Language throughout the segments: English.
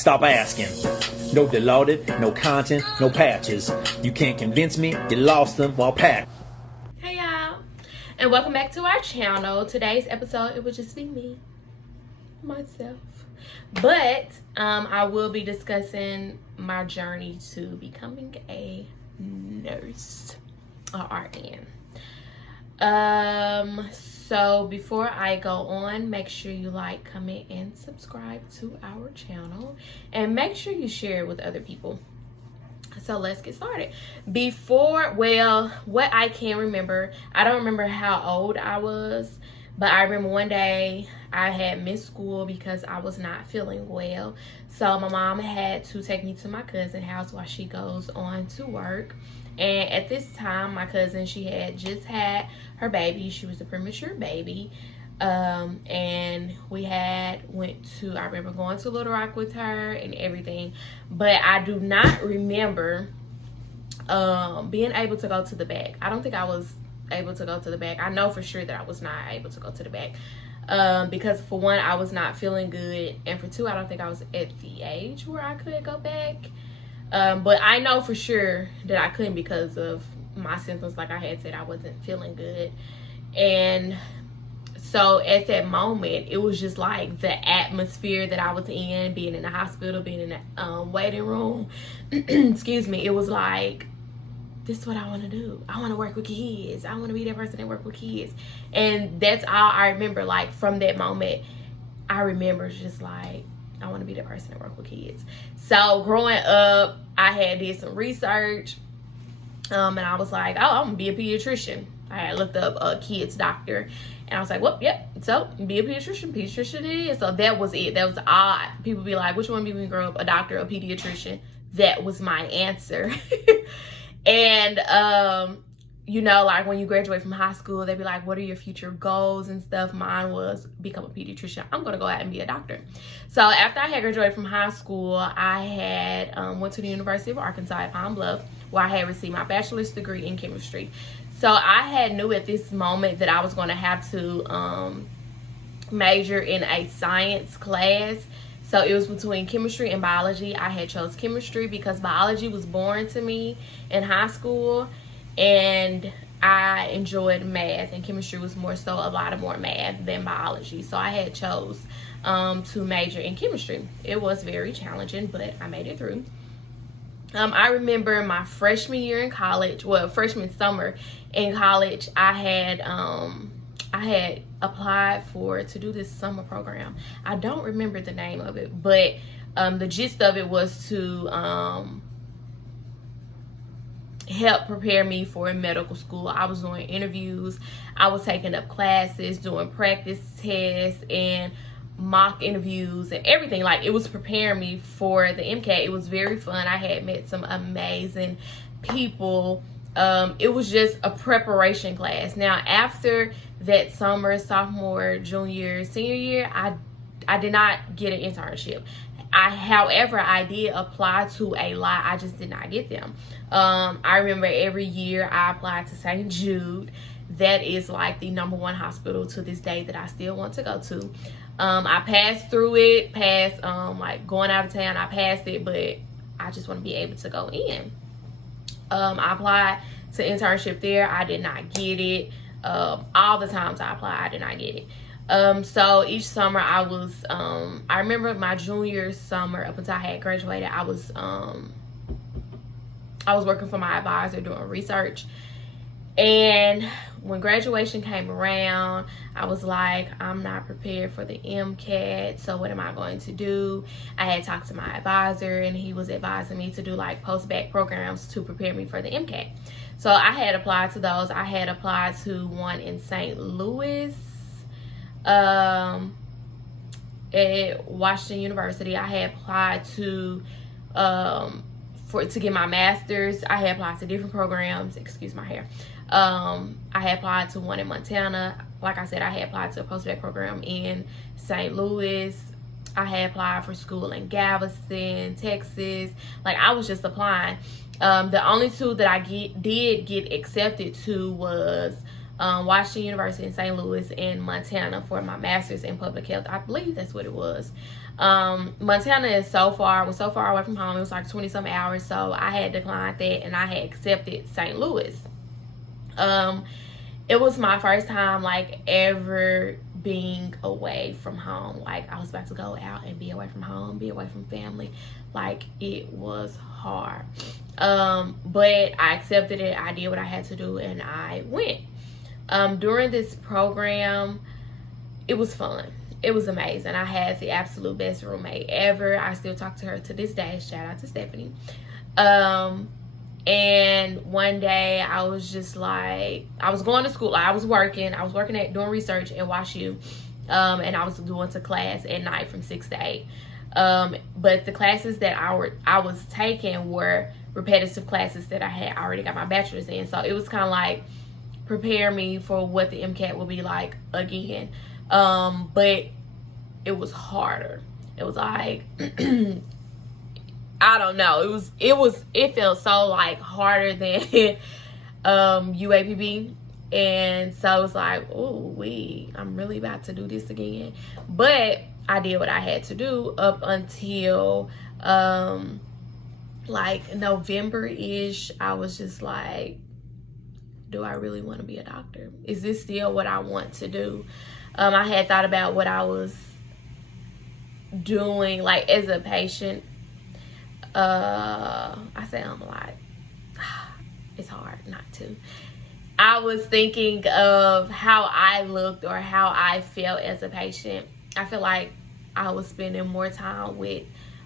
Stop asking. No dilaudid, no content, no patches. You can't convince me you lost them while packed. Hey y'all, and welcome back to our channel. Today's episode, it would just be me, myself. But I will be discussing my journey to becoming a nurse, or RN. So before I go on, make sure you like, comment, and subscribe to our channel, and make sure you share it with other people. So let's get started. What I can remember, I don't remember how old I was, but I remember one day I had missed school because I was not feeling well. So my mom had to take me to my cousin's house while she goes on to work. And at this time, my cousin, she had just had her baby. She was a premature baby. And I remember going to Little Rock with her and everything. But I do not remember being able to go to the back. I don't think I was able to go to the back. I know for sure that I was not able to go to the back. Because for one, I was not feeling good. And for two, I don't think I was at the age where I could go back. But I know for sure that I couldn't because of my symptoms. Like I had said, I wasn't feeling good. And so at that moment, it was just like the atmosphere that I was in, being in the hospital, being in the waiting room. Excuse me. It was like, this is what I want to do. I want to work with kids. I want to be that person that work with kids. And that's all I remember. Like from that moment, I remember just like, I want to be the person that work with kids. So growing up, I had did some research, and I was like, oh, I'm gonna be a pediatrician. I had looked up a kids doctor, and I was like, well, yep. So be a pediatrician. Pediatrician it is. So that was it. That was odd. People be like, which one do you grow up? A doctor, or a pediatrician? That was my answer. And like when you graduate from high school, they'd be like, what are your future goals and stuff? Mine was become a pediatrician. I'm going to go out and be a doctor. So after I had graduated from high school, I had went to the University of Arkansas at Pine Bluff, where I had received my bachelor's degree in chemistry. So I had knew at this moment that I was going to have to major in a science class. So it was between chemistry and biology. I had chose chemistry because biology was boring to me in high school. And I enjoyed math, and chemistry was more so a lot more math than biology. So I had chose to major in chemistry. It was very challenging, but I made it through. I remember my freshman year in college, freshman summer in college, I had applied to do this summer program. I don't remember the name of it, but the gist of it was to help prepare me for medical school. I was doing interviews, I was taking up classes, doing practice tests and mock interviews and everything. Like it was preparing me for the MCAT. It was very fun. I had met some amazing people. It was just a preparation class. Now after that summer, sophomore, junior, senior year, I did not get an internship. However, I did apply to a lot. I just did not get them. I remember every year I applied to St. Jude. That is like the #1 hospital to this day that I still want to go to. I passed through it, like going out of town, I passed it, but I just want to be able to go in. I applied to internship there. I did not get it. All the times I applied, I did not get it. So each summer I remember my junior summer up until I had graduated, I was working for my advisor doing research. And when graduation came around, I was like, I'm not prepared for the MCAT. So what am I going to do? I had talked to my advisor, and he was advising me to do like post-bac programs to prepare me for the MCAT. So I had applied to those. I had applied to one in St. Louis, at Washington University. I had applied to get my master's. I had applied to different programs. Excuse my hair. I had applied to one in Montana. Like I said, I had applied to a post-bac program in St. Louis. I had applied for school in Galveston, Texas. Like I was just applying. The only two that I did get accepted to was Washington University in St. Louis and Montana for my master's in public health. I believe that's what it was. Montana was so far away from home. It was like 20 some hours, so I had declined that and I had accepted St. Louis. It was my first time like ever being away from home. Like I was about to go out and be away from home, be away from family. Like it was hard. But I accepted it. I did what I had to do and I went. During this program, it was fun. It was amazing. I had the absolute best roommate ever. I still talk to her to this day. Shout out to Stephanie. And one day I was just like, I was going to school. I was working at doing research at WashU. And I was going to class at night from 6 to 8. But the classes that I was taking were repetitive classes that I had already got my bachelor's in. So it was kind of like prepare me for what the MCAT will be like again. But it was harder. It was like I don't know. It felt so like harder than UAPB. And so it was like, oh, I'm really about to do this again. But I did what I had to do up until like November-ish. I was just like, do I really want to be a doctor? Is this still what I want to do? I had thought about what I was doing like as a patient. I say I'm like, it's hard not to. I was thinking of how I looked or how I felt as a patient. I feel like I was spending more time with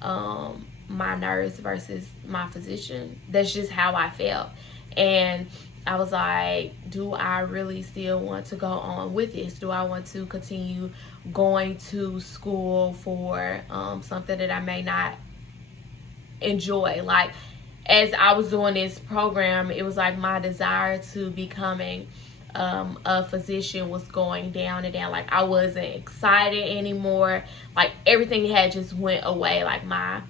my nurse versus my physician. That's just how I felt. And I was like, do I really still want to go on with this? Do I want to continue going to school for something that I may not enjoy? Like, as I was doing this program, it was like my desire to becoming a physician was going down and down. Like, I wasn't excited anymore. Like, everything had just went away. Like, my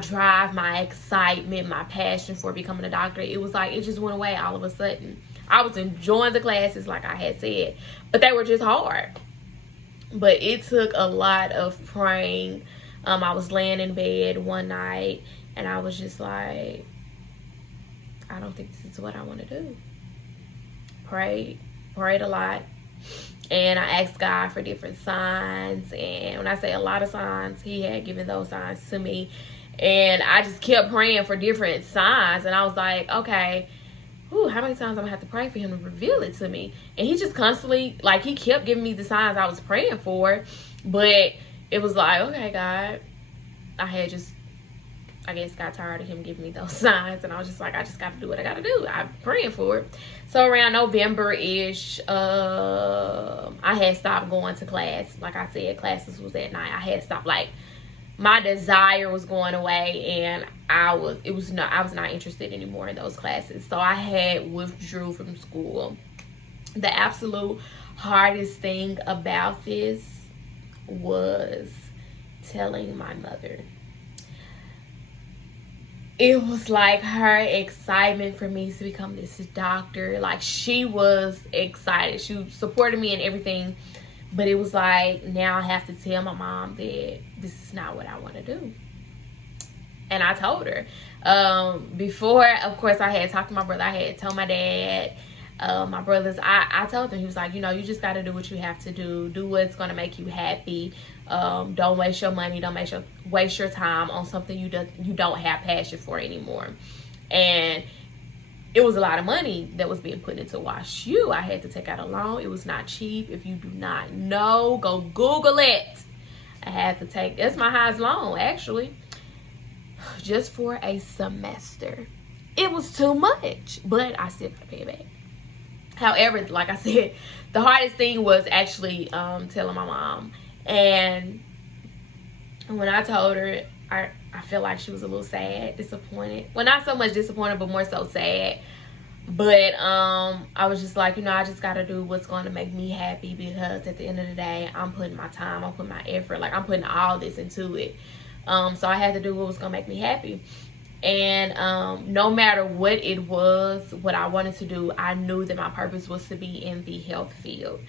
drive, my excitement, my passion for becoming a doctor, it was like it just went away all of a sudden. I was enjoying the classes, like I had said, but they were just hard. But it took a lot of praying. I was laying in bed one night and I was just like, I don't think this is what I want to do. Prayed a lot. And I asked God for different signs. And when I say a lot of signs, he had given those signs to me. And I just kept praying for different signs. And I was like, okay, how many times I'm going to have to pray for him to reveal it to me? And he just constantly, like, he kept giving me the signs I was praying for. But it was like, okay, God, I guess got tired of him giving me those signs. And I was just like, I just got to do what I got to do. I'm praying for it. So around November-ish, I had stopped going to class. Like I said, classes was at night. I had stopped. Like, my desire was going away, and I was not interested anymore in those classes. So I had withdrew from school. The absolute hardest thing about this was telling my mother. It was like her excitement for me to become this doctor. Like, she was excited. She supported me and everything. But it was like, now I have to tell my mom that this is not what I want to do. And I told her. Before, of course, I had talked to my brother. I had told my dad, my brothers. I told them, he was like, you just got to do what you have to do. Do what's going to make you happy. Don't waste your money. Don't waste your time on something you don't have passion for anymore. And it was a lot of money that was being put into WashU. I had to take out a loan. It was not cheap. If you do not know, go Google it. I had to take, that's my highest loan, actually, just for a semester. It was too much, but I still got to pay it back. However, like I said, the hardest thing was actually telling my mom. And when I told her, I feel like she was a little sad, disappointed. Well, not so much disappointed, but more so sad. But I was just like, I just got to do what's going to make me happy, because at the end of the day, I'm putting my time, I'm putting my effort, like I'm putting all this into it. So I had to do what was going to make me happy. And no matter what it was, what I wanted to do, I knew that my purpose was to be in the health field.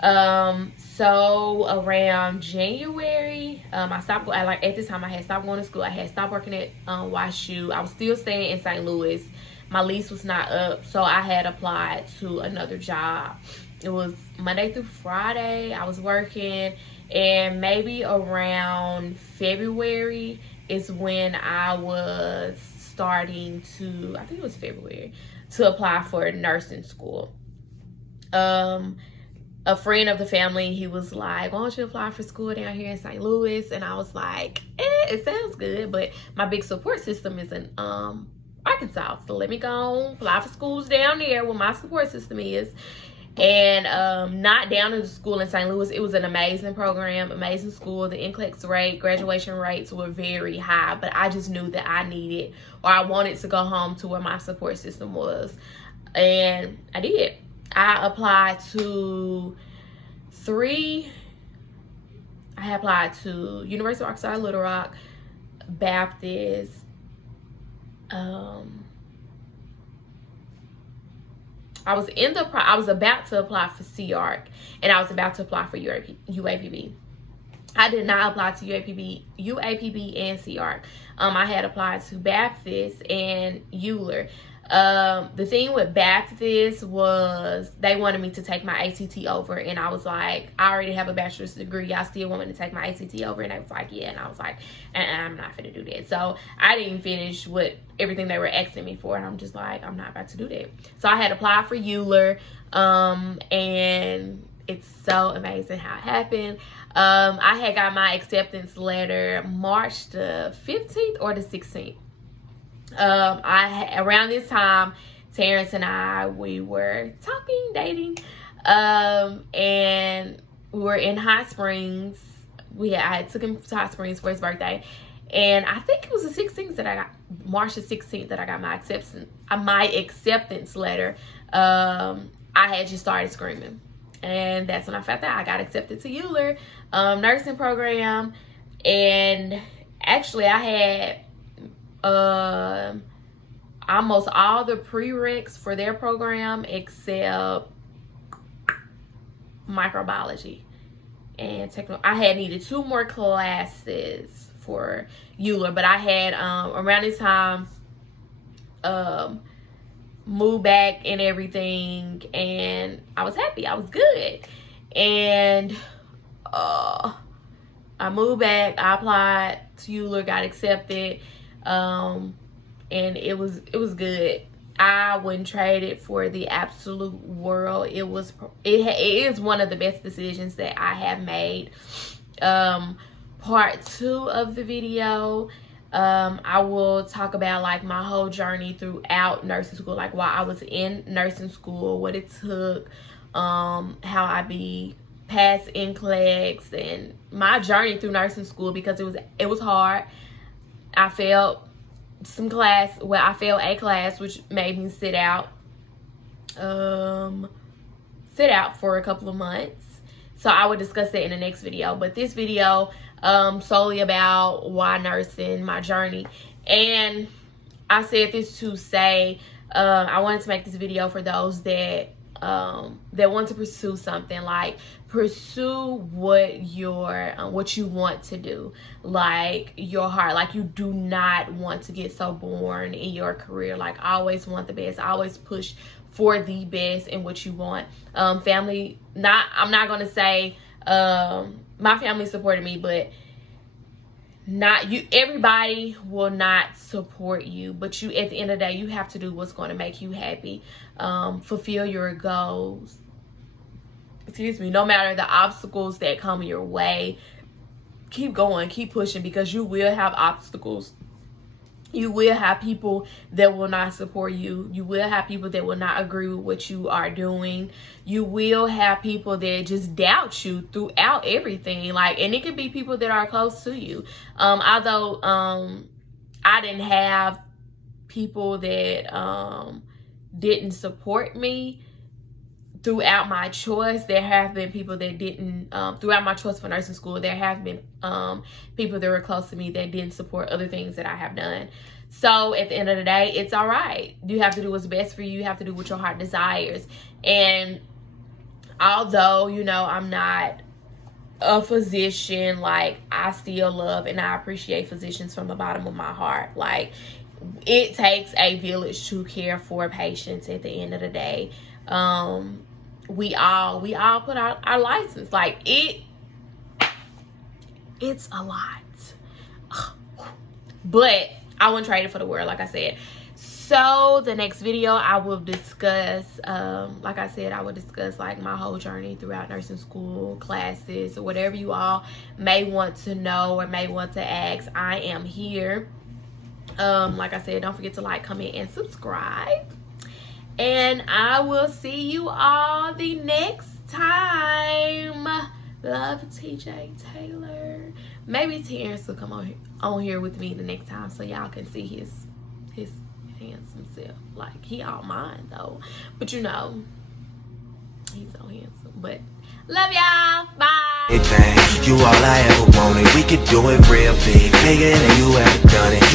So around January, I stopped going. Like at this time, I had stopped going to school. I had stopped working at WashU. I was still staying in St. Louis. My lease was not up, so I had applied to another job. It was Monday through Friday. I was working, and maybe around February is when I was starting to. I think it was February to apply for nursing school. A friend of the family, he was like, why don't you apply for school down here in St. Louis? And I was like, it sounds good, but my big support system is in Arkansas, so let me go apply for schools down there where my support system is. And not down to the school in St. Louis. It was an amazing program, amazing school. The NCLEX rate, graduation rates were very high, but I just knew that I needed, or I wanted to go home to where my support system was, and I did. I applied to I applied to University of Arkansas Little Rock, Baptist, I was about to apply for CARC, and I was about to apply for UAPB. I did not apply to UAPB and CARC. I had applied to Baptist and Euler. The thing with Baptist was they wanted me to take my ACT over, and I was like, I already have a bachelor's degree. Y'all still want me to take my ACT over? And they was like, yeah. And I was like, I'm not gonna do that. So I didn't finish everything they were asking me for, and I'm just like, I'm not about to do that. So I had applied for Euler, and it's so amazing how it happened. I had got my acceptance letter March the 15th or the 16th. Around this time, Terrence and I, we were talking, dating, and we were in Hot Springs. I took him to Hot Springs for his birthday, and I think it was the 16th that I got, March the 16th, that I got my acceptance letter. I had just started screaming, and that's when I found out I got accepted to Euler nursing program. And actually, I had almost all the prereqs for their program except microbiology and I had needed 2 more classes for Euler, but I had around this time moved back and everything, and I was happy. I was good. And I moved back, I applied to Euler, got accepted. And it was good. I wouldn't trade it for the absolute world. It is one of the best decisions that I have made. Part 2 of the video, I will talk about like my whole journey throughout nursing school, like while I was in nursing school, what it took, how I passed NCLEX, and my journey through nursing school, because it was hard. I failed I failed a class, which made me sit out for a couple of months. So I would discuss that in the next video. But this video, solely about why nursing, my journey. And I said this to say, I wanted to make this video for those that want to pursue something, like pursue what you want to do, like your heart. Like, you do not want to get so bored in your career. Like, always want the best, always push for the best in what you want. I'm not gonna say my family supported me, but everybody will not support you, but you, at the end of the day, you have to do what's going to make you happy. Fulfill your goals, no matter the obstacles that come your way. Keep going, keep pushing, because you will have obstacles. You will have people that will not support you. You will have people that will not agree with what you are doing. You will have people that just doubt you throughout everything. Like, and it could be people that are close to you. Although I didn't have people that didn't support me throughout my choice. There have been people that didn't, throughout my choice for nursing school, there have been people that were close to me that didn't support other things that I have done. So at the end of the day, it's all right. You have to do what's best for you. You have to do what your heart desires. And although, you know, I'm not a physician, like, I still love and I appreciate physicians from the bottom of my heart. Like, it takes a village to care for patients at the end of the day. We all put out our license. Like, it's a lot. But I wouldn't trade it for the world, like I said. So the next video I will discuss, like I said, I will discuss like my whole journey throughout nursing school, classes, or whatever you all may want to know or may want to ask. I am here. Like I said, don't forget to like, comment, and subscribe. And I will see you all the next time. Love, TJ Taylor. Maybe Terrence will come on here with me the next time so y'all can see his handsome self. Like, he all mine though, but you know, he's so handsome. But love y'all. Bye. You all I ever wanted. We could do it real big, bigger than you ever done it.